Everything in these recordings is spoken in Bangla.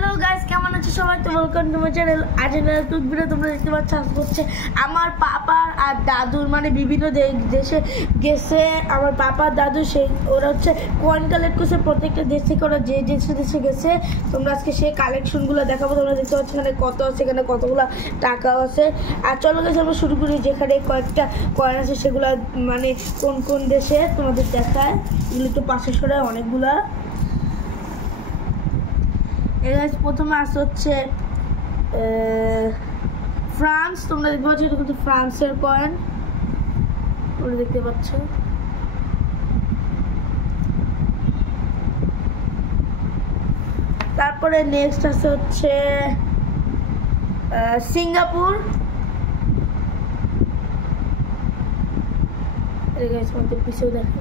হ্যালো গাইস, কেমন আছো সবাই? তো ওয়েলকাম টু মাই চ্যানেল। আজ নতুন ভিডিও তোমরা দেখতে পাচ্ছ। আজ হচ্ছে আমার পাপার আর দাদুর মানে বিভিন্ন দেশে গেছে। আমার পাপার দাদু সেই ওরা হচ্ছে কয়েন কালেক্ট করছে প্রত্যেকটা দেশ থেকে। ওরা যে দেশে গেছে তোমরা আজকে সেই কালেকশনগুলো দেখাবো। তোমরা দেখতে পাচ্ছ এখানে কত আছে, এখানে কতগুলো টাকাও আছে। আর চলো গাইস আমরা শুরু করি। যেখানে কয়েকটা কয়েন আছে সেগুলো মানে কোন কোন দেশে তোমাদের দেখায়। এগুলো একটু পাশে সরায় অনেকগুলা। প্রথমে আসে হচ্ছে ফ্রান্স। তোমরা দেখতে পাচ্ছ এটা কিন্তু ফ্রান্সের কয়েন, তোমরা দেখতে পাচ্ছ। তারপরে নেক্সট আছে হচ্ছে সিঙ্গাপুর। পিছিয়ে দেখো।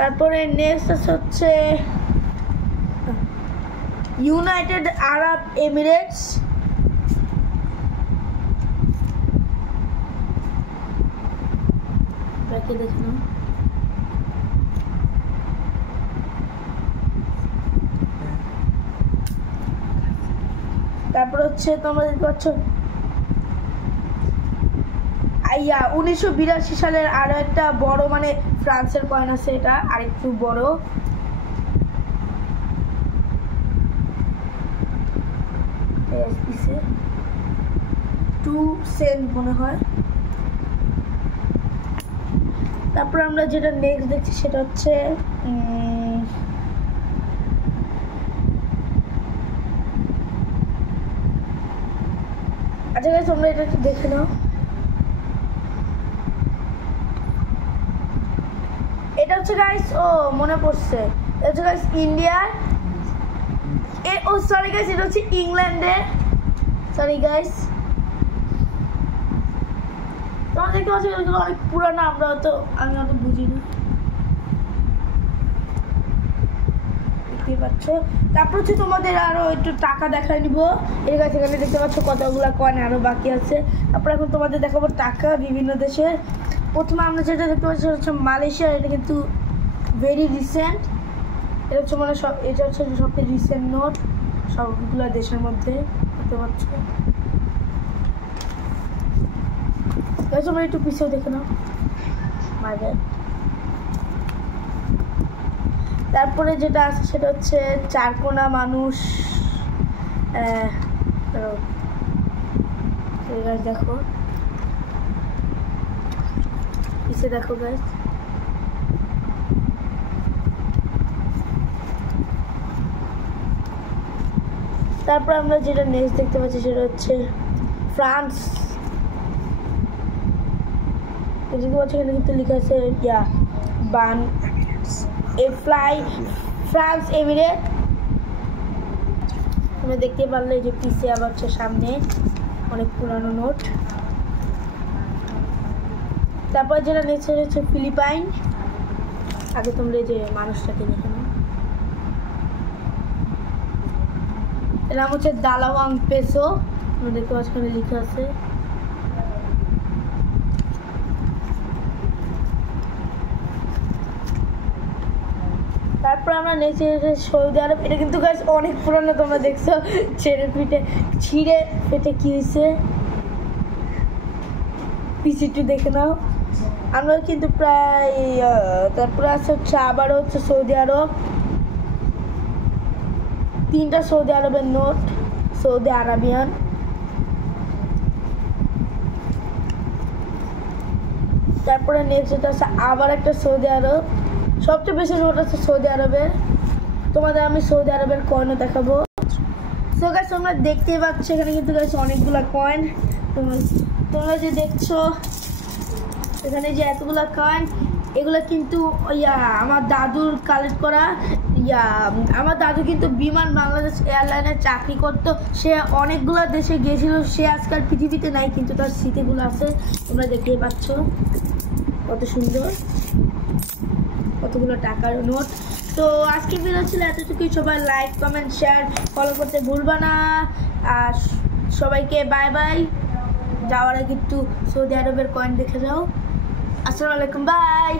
তারপরে নেক্সট আছে হচ্ছে ইউনাইটেড আরব এমিরেটস। দেখুন তারপর হচ্ছে তোমরা দেখতে পাচ্ছ 1982 সালের আরো একটা বড় মানে ফ্রান্সের কয়েন আছে, এটা আরেকটু বড়। $2 মনে হয়। তারপর আমরা যেটা নেক্সট দেখছি সেটা হচ্ছে আচ্ছা গাইস তোমরা এটা একটু দেখে নাও। এটা হচ্ছে গাইস মনে পড়ছে, এটা হচ্ছে গাইস ইন্ডিয়ার। সরি গাইস, এটা হচ্ছে ইংল্যান্ডের। সরি গাইস, তোমরা দেখতে পাচ্ছ এগুলো অনেক পুরানো, আমি অত বুঝি না, দেখতে পাচ্ছ। তারপর হচ্ছে তোমাদের আরো একটু টাকা দেখায় নিবো। এর কাছে এখানে দেখতে পাচ্ছ কতগুলা কয়েন আরো বাকি আছে। তারপর এখন তোমাদের দেখাবো টাকা বিভিন্ন দেশের। প্রথমে আমরা যেটা দেখতে পাচ্ছি হচ্ছে মালয়েশিয়া। এটা কিন্তু ভেরি রিসেন্ট। এটা হচ্ছে মানে এটা হচ্ছে সবচেয়ে রিসেন্ট নোট সবগুলো দেশের মধ্যে, দেখতে পাচ্ছ। তোমরা একটু পিছিয়েও দেখে নাও। তারপরে যেটা আছে সেটা হচ্ছে চারকোনা মানুষ। দেখো পিছিয়ে দেখো গাইস। তারপর আমরা যেটা নেক্সট দেখতে পাচ্ছি সেটা হচ্ছে ফ্রান্স। দেখতে পাচ্ছি এখানে কিন্তু লেখা আছে ফ্রান্স এমিরেট। তোমরা দেখতে পারলে যে পিছিয়ে আবার হচ্ছে সামনে অনেক পুরানো নোট। তারপর যেটা নেক্সট হচ্ছে ফিলিপাইন। আগে তোমরা যে মানুষটাকে দেখে নাও, এর নাম হচ্ছে দালাওয়াং পেসো। তোমরা দেখতে পাচ্ছ এখানে লেখা আছে। তারপর আমরা নেক্সট সৌদি আরব। এটা কিন্তু গাছ অনেক পুরনো, তোমরা দেখছো ছিঁড়ে ফেটে কি হয়েছে, পিছিয়ে দেখে নাও। আমরা কিন্তু প্রায় তারপরে আছে হচ্ছে আবারও হচ্ছে সৌদি আরব। 3টা সৌদি আরবের নোট, সৌদি আরাবিয়ান। তারপরে নেক্সট যেটা আছে আবার একটা সৌদি আরব। সবচেয়ে বেশি নোট আছে সৌদি আরবের। তোমাদের আমি সৌদি আরবের কয়েনও দেখাবো। সো গাইস তোমরা দেখতেই পাচ্ছ এখানে কিন্তু গাইস অনেকগুলা কয়েন। তোমরা যে দেখছো এখানে যে এতগুলা কয়েন, এগুলো কিন্তু আমার দাদুর কালেক্ট করা। আমার দাদু কিন্তু বিমান বাংলাদেশ এয়ারলাইনে চাকরি করতো। সে অনেকগুলো দেশে গিয়েছিল। সে আজকাল পৃথিবীতে নাই, কিন্তু তার স্মৃতিগুলো আছে। তোমরা দেখতেই পাচ্ছ কত সুন্দর, কতগুলো টাকার নোট। তো আজকের ভিডিও ছিল এতটুকুই। সবাই লাইক কমেন্ট শেয়ার ফলো করতে ভুলবা না। আর সবাইকে বাই বাই। যাওয়ার আগে একটু সৌদি আরবের কয়েন দেখে যাও। আসসালামু আলাইকুম, বাই।